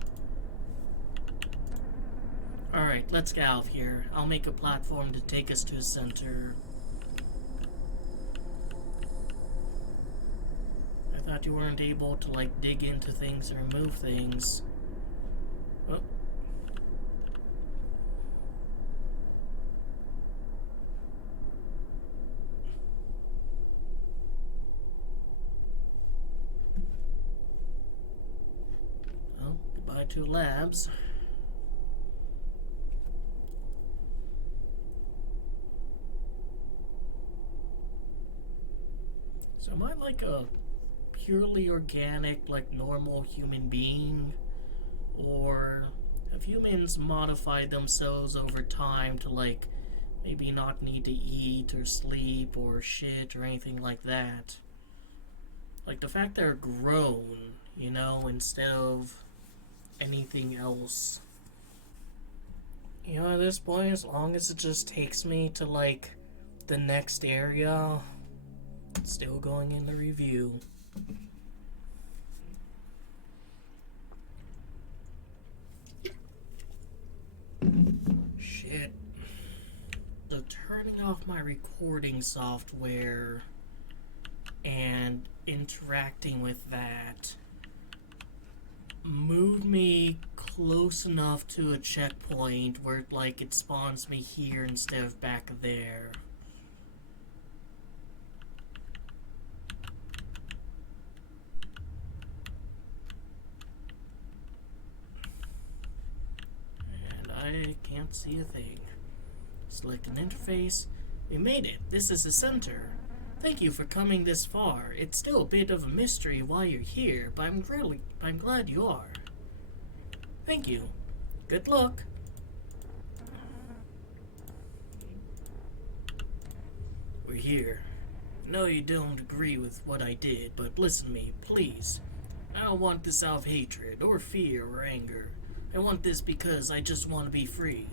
Alright, let's get out of here. I'll make a platform to take us to the center. I thought you weren't able to, like, dig into things and remove things. Oh. Well, goodbye to labs. So am I like a purely organic, like normal human being? Or have humans modified themselves over time to, like, maybe not need to eat or sleep or shit or anything like that? Like, the fact they're grown, instead of anything else. At this point, as long as it just takes me to, like, the next area, still going in the review. Shit. So turning off my recording software and interacting with that moved me close enough to a checkpoint where, like, it spawns me here instead of back there. And I can't see a thing. Select an interface. We made it. This is the center. Thank you for coming this far. It's still a bit of a mystery why you're here, but I'm glad you are. Thank you. Good luck. We're here. No, you don't agree with what I did, but listen to me, please. I don't want this out of hatred, or fear, or anger. I want this because I just want to be free.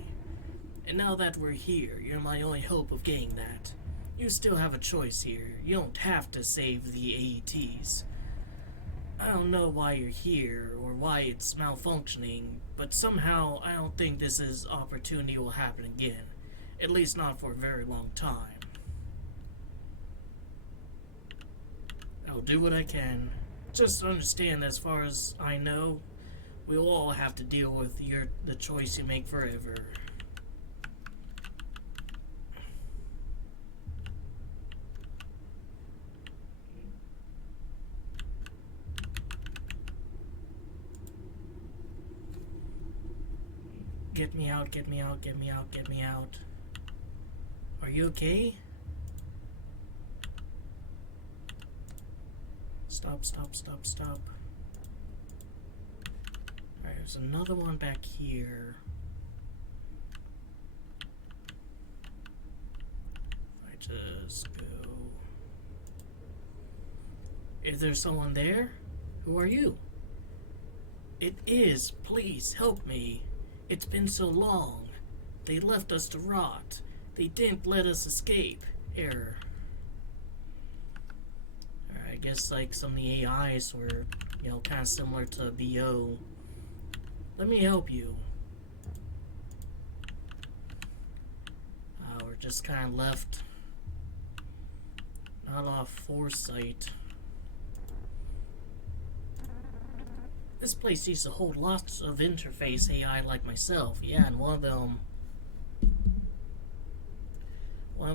And now that we're here, you're my only hope of getting that. You still have a choice here. You don't have to save the AETs. I don't know why you're here, or why it's malfunctioning, but somehow I don't think this opportunity will happen again. At least not for a very long time. I'll do what I can. Just understand, as far as I know, we'll all have to deal with the choice you make forever. Get me out, get me out, get me out, get me out. Are you okay? Stop, stop, stop, stop. Alright, there's another one back here. If I just go... Is there someone there? Who are you? It is. Please, help me. It's been so long. They left us to rot. They didn't let us escape. Error. I guess like some of the AIs were, kind of similar to BO. Let me help you. We're just kind of left not off foresight. This place used to hold lots of interface AI like myself. Yeah, and one of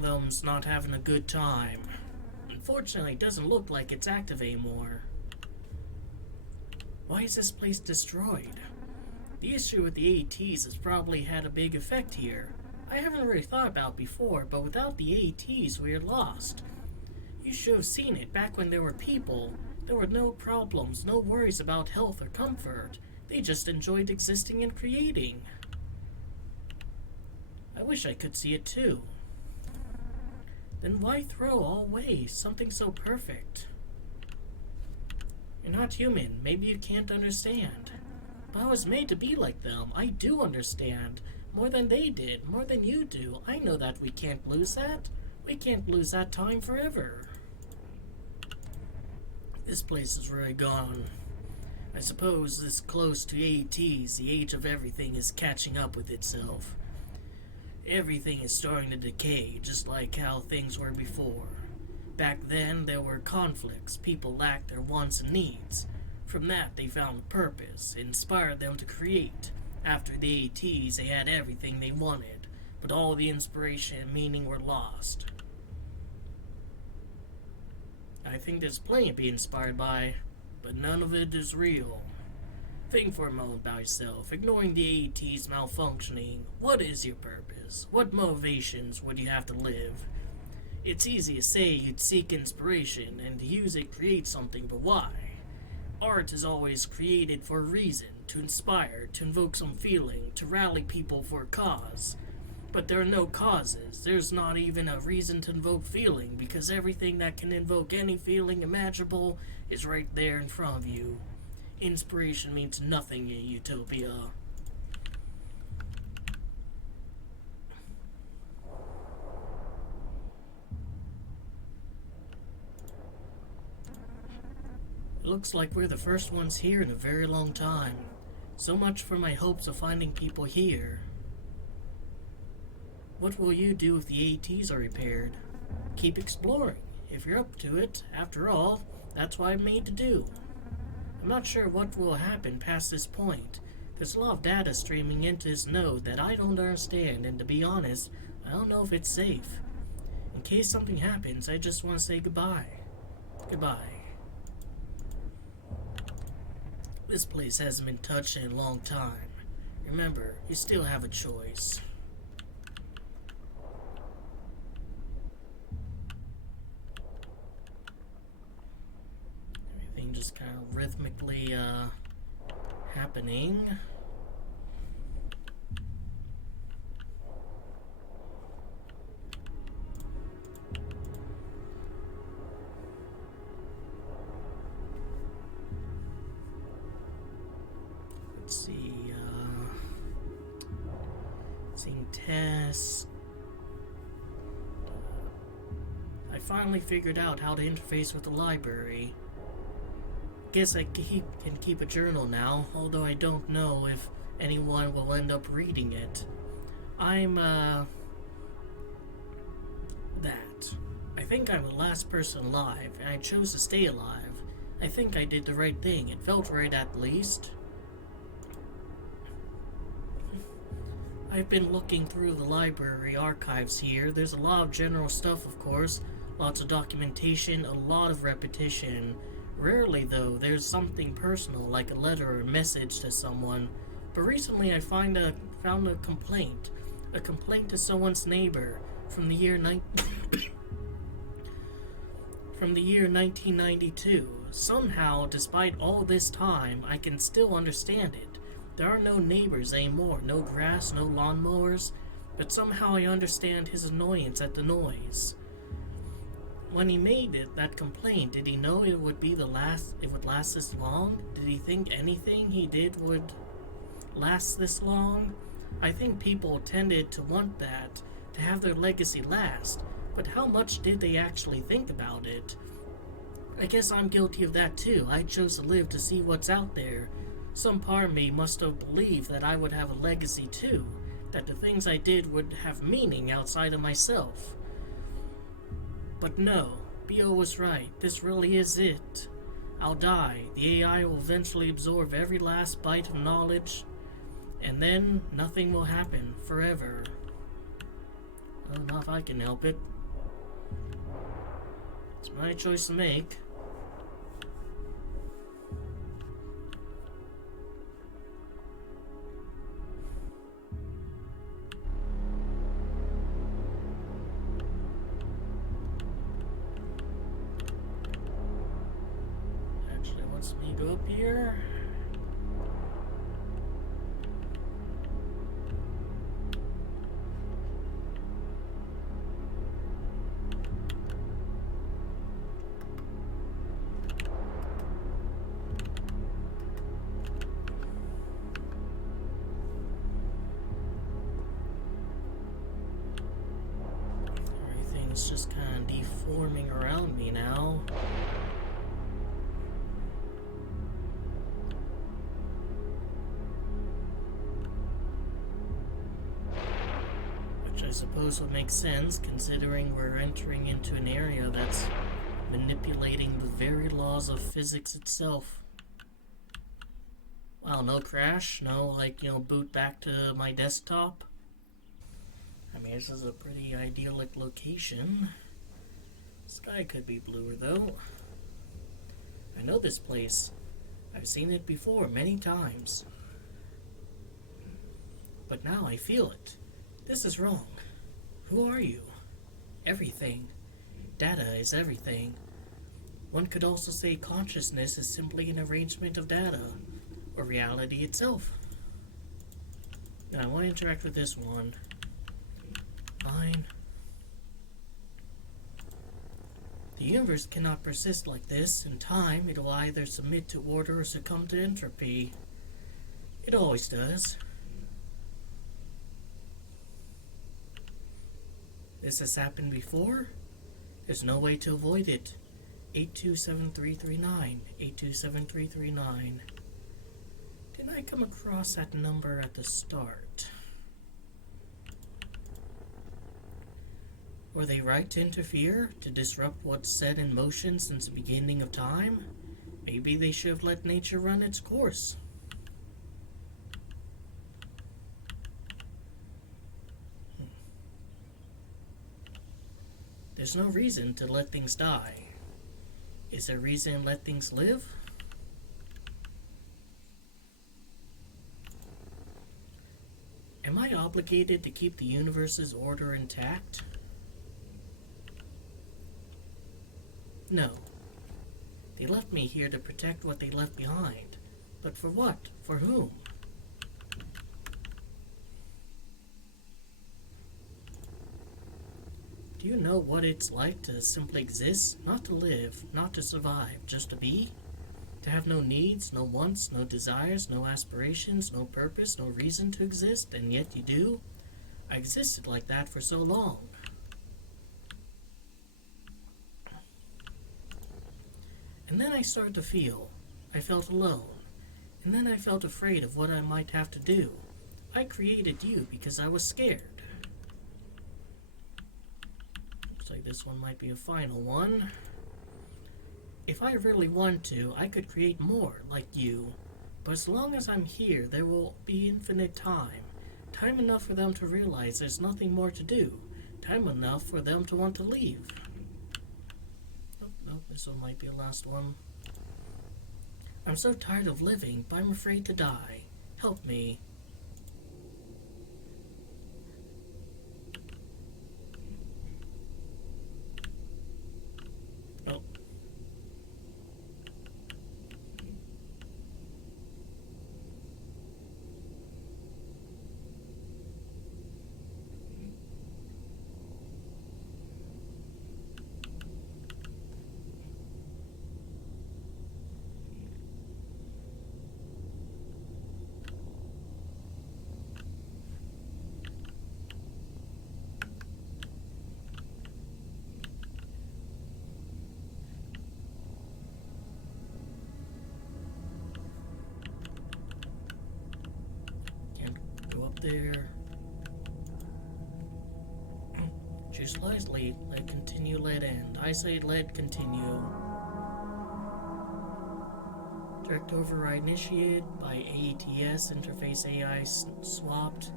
them's not having a good time. Unfortunately, it doesn't look like it's active anymore. Why is this place destroyed? The issue with the AETs has probably had a big effect here. I haven't really thought about before, but without the AETs, we are lost. You should have seen it back when there were people. There were no problems, no worries about health or comfort. They just enjoyed existing and creating. I wish I could see it too. Then why throw all away something so perfect? You're not human. Maybe you can't understand. But I was made to be like them. I do understand. More than they did. More than you do. I know that we can't lose that. We can't lose that time forever. This place is really gone. I suppose this close to AETs, the age of everything is catching up with itself. Everything is starting to decay, just like how things were before. Back then, there were conflicts. People lacked their wants and needs. From that, they found a purpose. It inspired them to create. After the AETs, they had everything they wanted, but all the inspiration and meaning were lost. I think there's plenty to be inspired by, but none of it is real. Think for a moment about yourself. Ignoring the AET's malfunctioning, what is your purpose? What motivations would you have to live? It's easy to say you'd seek inspiration and to use it create something, but why? Art is always created for a reason, to inspire, to invoke some feeling, to rally people for a cause. But there are no causes. There's not even a reason to invoke feeling, because everything that can invoke any feeling imaginable is right there in front of you. Inspiration means nothing in utopia. It looks like we're the first ones here in a very long time. So much for my hopes of finding people here. What will you do if the ATs are repaired? Keep exploring, if you're up to it. After all, that's what I'm made to do. I'm not sure what will happen past this point. There's a lot of data streaming into this node that I don't understand, and to be honest, I don't know if it's safe. In case something happens, I just want to say goodbye. Goodbye. This place hasn't been touched in a long time. Remember, you still have a choice. just kind of rhythmically happening. Let's see, seeing tests. I finally figured out how to interface with the library. Guess I can keep a journal now, although I don't know if anyone will end up reading it. I'm, that. I think I'm the last person alive, and I chose to stay alive. I think I did the right thing. It felt right at least. I've been looking through the library archives here. There's a lot of general stuff, of course. Lots of documentation, a lot of repetition. Rarely, though, there's something personal, like a letter or a message to someone. But recently I found a complaint. A complaint to someone's neighbor from the year 1992. Somehow, despite all this time, I can still understand it. There are no neighbors anymore, no grass, no lawnmowers, but somehow I understand his annoyance at the noise. When he made that complaint, did he know it would last this long? Did he think anything he did would last this long? I think people tended to want that, to have their legacy last, but how much did they actually think about it? I guess I'm guilty of that too. I chose to live to see what's out there. Some part of me must have believed that I would have a legacy too, that the things I did would have meaning outside of myself. But no, B.O. was right. This really is it. I'll die. The AI will eventually absorb every last bite of knowledge, and then nothing will happen forever. Well, not if I can help it. It's my choice to make. Let me go up here. Everything's just kind of deforming around me now. I suppose would make sense, considering we're entering into an area that's manipulating the very laws of physics itself. Wow, no crash? No, boot back to my desktop? I mean, this is a pretty idyllic location. Sky could be bluer, though. I know this place. I've seen it before many times. But now I feel it. This is wrong. Who are you? Everything. Data is everything. One could also say consciousness is simply an arrangement of data, or reality itself. Now I want to interact with this one. Fine. The universe cannot persist like this. In time, it will either submit to order or succumb to entropy. It always does. This has happened before. There's no way to avoid it. 827339. 827339. Didn't I come across that number at the start? Were they right to interfere? To disrupt what's set in motion since the beginning of time? Maybe they should have let nature run its course. There's no reason to let things die. Is there reason to let things live? Am I obligated to keep the universe's order intact? No. They left me here to protect what they left behind. But for what? For whom? Do you know what it's like to simply exist? Not to live, not to survive, just to be? To have no needs, no wants, no desires, no aspirations, no purpose, no reason to exist, and yet you do? I existed like that for so long. And then I started to feel. I felt alone. And then I felt afraid of what I might have to do. I created you because I was scared. Looks like this one might be a final one. If I really want to, I could create more, like you. But as long as I'm here, there will be infinite time. Time enough for them to realize there's nothing more to do. Time enough for them to want to leave. Oh, this one might be the last one. I'm so tired of living, but I'm afraid to die. Help me. Oh. There. Choose wisely. Let continue, let end. I say let continue. Direct override initiated by AETS. Interface AI swapped.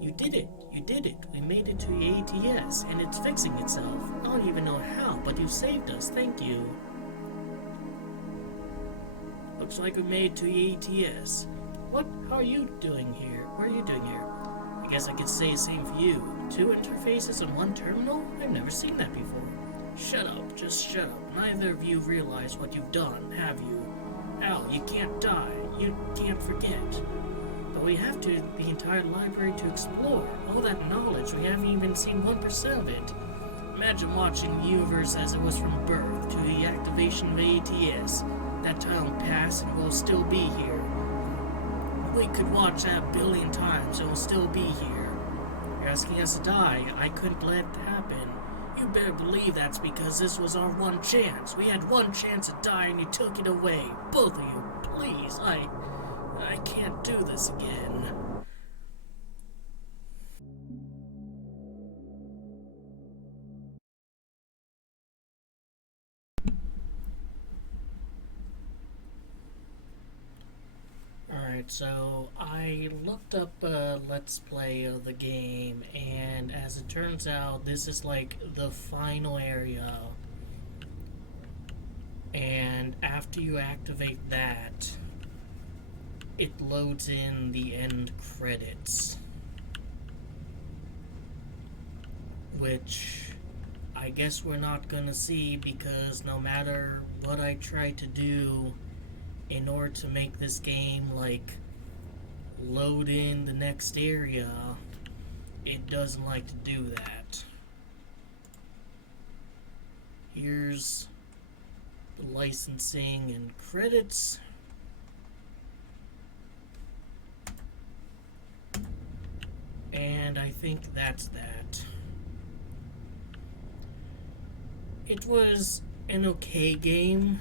You did it. You did it. We made it to AETS, and it's fixing itself. I don't even know how, but you saved us. Thank you. Looks like we made it to AETS. What? How are you doing here? What are you doing here? I guess I could say the same for you. 2 interfaces on 1 terminal? I've never seen that before. Shut up. Just shut up. Neither of you realize what you've done, have you? Al, you can't die. You can't forget. But we have the entire library to explore. All that knowledge, we haven't even seen 1% of it. Imagine watching the universe as it was from birth to the activation of ATS. That time will pass and we'll still be here. We could watch that 1 billion times and we'll still be here. You're asking us to die. I couldn't let it happen. You better believe that's because this was our one chance. We had one chance to die and you took it away. Both of you, please. I can't do this again. Alright, so I looked up a Let's Play of the game, and as it turns out, this is like the final area. And after you activate that, it loads in the end credits. Which I guess we're not gonna see because no matter what I try to do in order to make this game like load in the next area, it doesn't like to do that. Here's the licensing and credits. And I think that's that. It was an okay game.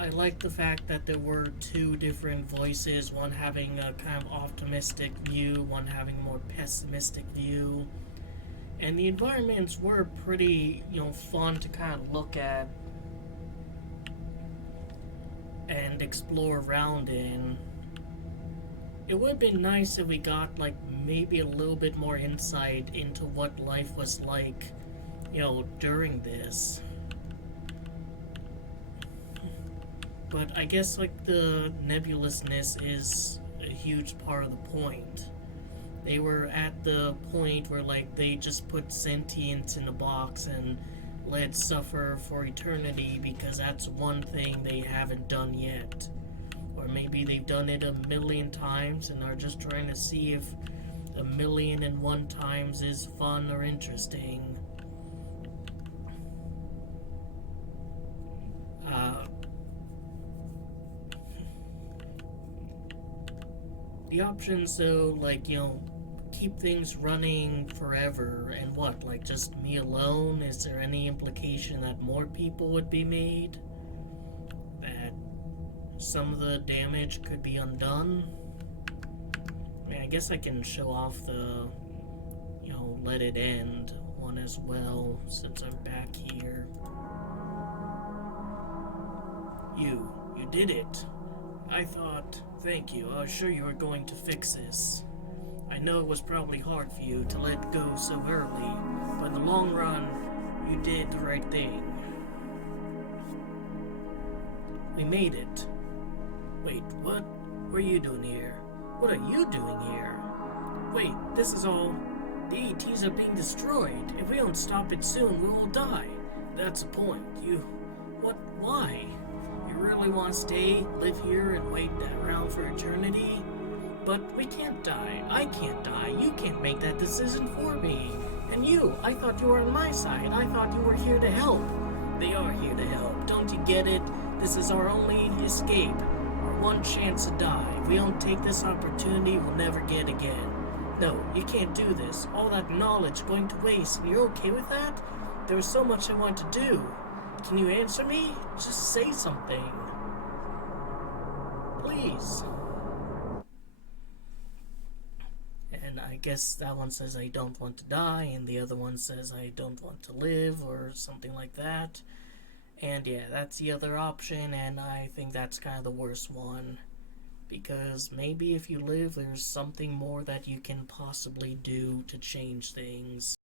I liked the fact that there were 2 different voices, one having a kind of optimistic view, one having a more pessimistic view. And the environments were pretty, fun to kind of look at and explore around in. It would have been nice if we got, like, maybe a little bit more insight into what life was like, during this. But I guess, like, the nebulousness is a huge part of the point. They were at the point where, like, they just put sentience in a box and let's suffer for eternity because that's one thing they haven't done yet. Or maybe they've done it a million times and are just trying to see if 1,000,001 times is fun or interesting. The options, though, like, keep things running forever, and what, like, just me alone? Is there any implication that more people would be made? That some of the damage could be undone? I mean, I guess I can show off the, let it end one as well, since I'm back here. You did it. Thank you, I was sure you were going to fix this. I know it was probably hard for you to let go so early, but in the long run, you did the right thing. We made it. Wait, what? What are you doing here? What are you doing here? Wait, this is all... The ETs are being destroyed. If we don't stop it soon, we'll all die. That's the point. What? Why? You really want to stay, live here, and wait around for eternity? But we can't die. I can't die. You can't make that decision for me. And you, I thought you were on my side. I thought you were here to help. They are here to help. Don't you get it? This is our only escape. Our one chance to die. If we don't take this opportunity, we'll never get again. No, you can't do this. All that knowledge going to waste. And you're okay with that? There was so much I want to do. Can you answer me? Just say something. Please. And I guess that one says I don't want to die, and the other one says I don't want to live, or something like that. And yeah, that's the other option, and I think that's kind of the worst one. Because maybe if you live, there's something more that you can possibly do to change things.